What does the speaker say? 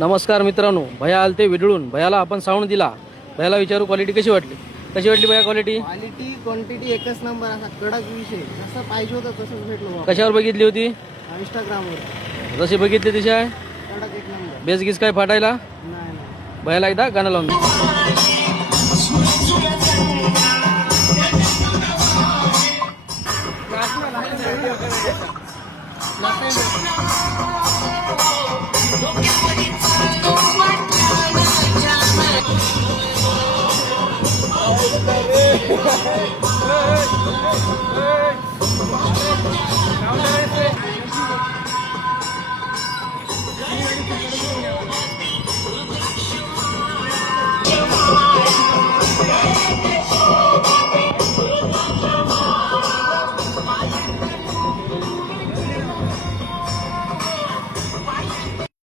नमस्कार मित्रांनो, भैया आलते विडळून. भैयाला आपण साऊंड दिला. भैयाला विचारू क्वालिटी कशी वाटली. कशी वाटली भैया क्वालिटी? क्वालिटी क्वांटिटी एकच नंबर. असा कडक विषय जसं पाहिजे होतं तसंच भेटलो. कशावर बघितली होती? इंस्टाग्रामवर जशी बघितली तशी आहे. कडक एक नंबर. बेस गीस काय फाटायला? नाही भैयाला एकदा गाणं लावून दे.